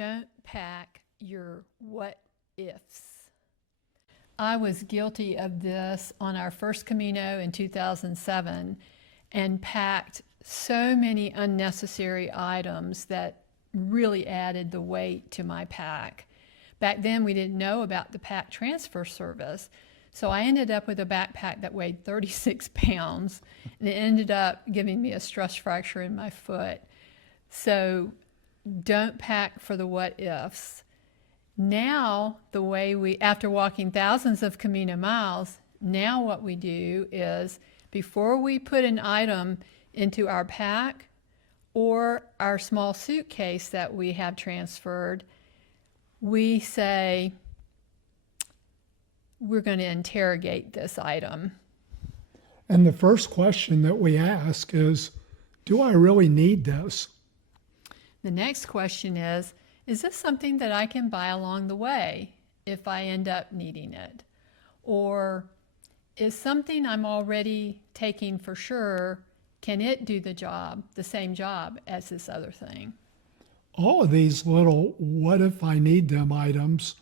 Don't pack your what ifs. I was guilty of this on our first Camino in 2007 and packed so many unnecessary items that really added the weight to my pack. Back then, we didn't know about the pack transfer service, so I ended up with a backpack that weighed 36 pounds, and it ended up giving me a stress fracture in my foot. So don't pack for the what ifs. Now, after walking thousands of Camino miles, now what we do is before we put an item into our pack or our small suitcase that we have transferred, we say, we're going to interrogate this item. And the first question that we ask is, do I really need this? The next question is this something that I can buy along the way if I end up needing it? Or is something I'm already taking for sure, can it do the same job as this other thing? All of these little what if I need them items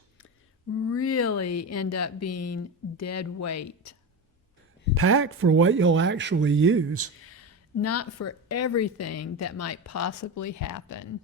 really end up being dead weight. Pack for what you'll actually use. Not for everything that might possibly happen.